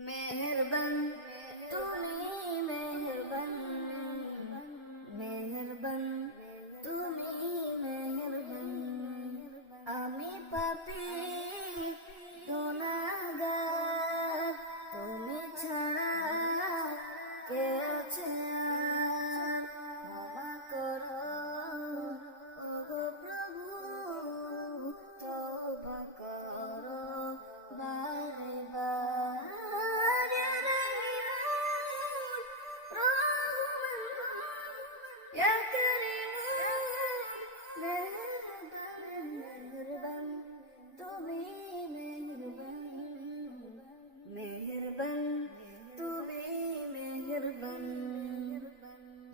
मेहरबान তুমি मेहरबान मेहरबान তুমি मेहरबान আমি পাপী গুনাহগার তুমি ছাড়া কে আছে আর ক্ষমা করো ওগো প্রভু তওবা করো বারে বারে या करीम मेहरबान তুমি मेहरबान তুমি मेहरबान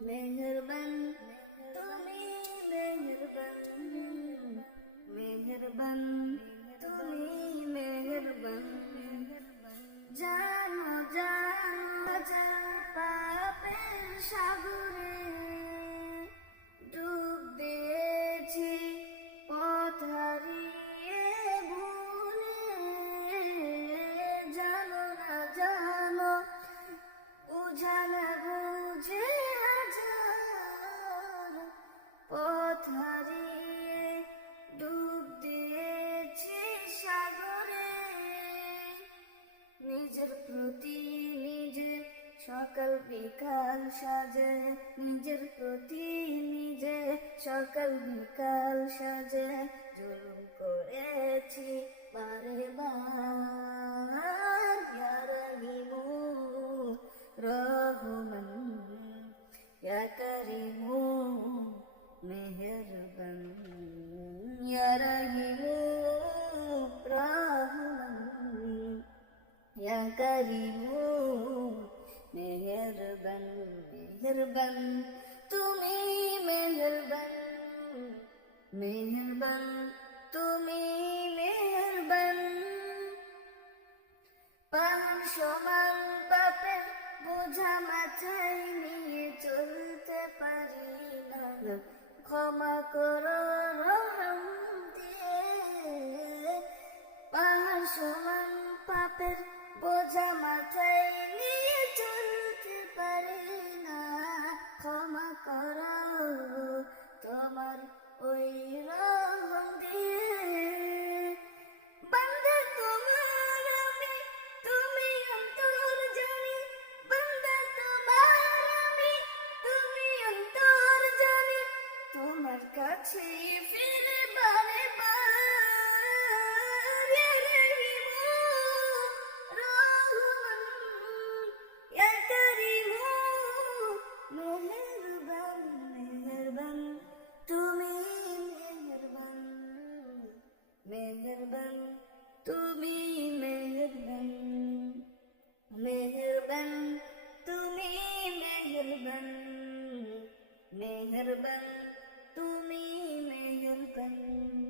मेहरबान তুমি मेहरबान তুমি मेहरबान জানো জানো যার পাপের সাগরে ডুব দিয়েছি পথ হারিয়ে ভুলে জানো না জানো বুঝা না বুঝে হাজার পথ হারিয়ে ডুব দিয়েছি সাগরে নিজের প্রতি নিজের সকাল বিকাল সাজে নিজের প্রতি নিজে সকাল বিকাল সাজে জুলুম করেছি বারে বার ইয়া রহিমু রহমান ইয়া করিমু মেহেরবান ইয়া রহিমু রহমান ইয়া করিমু मेहरबान मेहरबान তুমি मेहरबान मेहरबान তুমি मेहरबान পাহাড় সমান পাপের বোঝা মাথায় নিয়ে চলতে পারি না ক্ষমা করো রহম দিয়ে পাহাড় সমান পাপের বোঝা মাথায় নিয়ে চলতে পারি না ক্ষমা করো তোমার ওই রহম দিয়ে বান্দা তোমার আমি তুমি অন্তর জানি বান্দা তোমার আমি তুমি অন্তর জানি তোমার কাছে ফিরে বারে मेहरबान मेहरबान তুমি मेहरबान मेहरबान তুমি मेहरबान मेहरबान তুমি मेहरबान मेहरबान তুমি मेहरबान